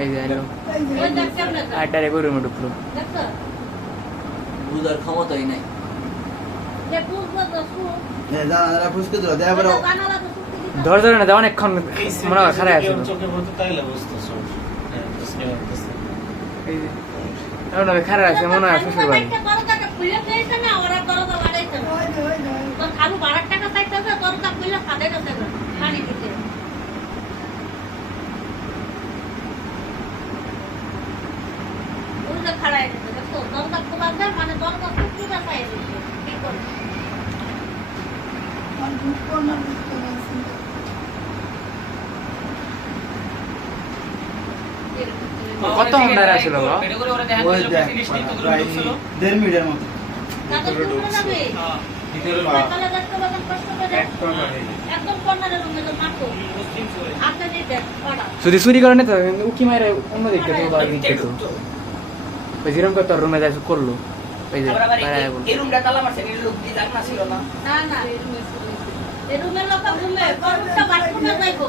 এই যে এলো আটারে করে রুমে ঢুকলো বুঝার ক্ষমতাই নাই ধর ধরে না দেওয়া অনেকক্ষণ মনে হয় খারাপ আছে এই যে এমন ভাবে খারাপ আছে মনে হয় শ্বশুর বাড়ি কত ঘন্টার আসছিল দেড় মিনিটের মতো যদি চুরি করে নিতে উকি মারে অন্য দিকে তো ওই যেরকম করে তোর রুমে যাই করলো ওই যে এই রুমটা তালা মারছে এই লোক দিয়ে জানা ছিল না না না এই রুমের লোক ঘুমে পরটা বাথরুমে যাইবো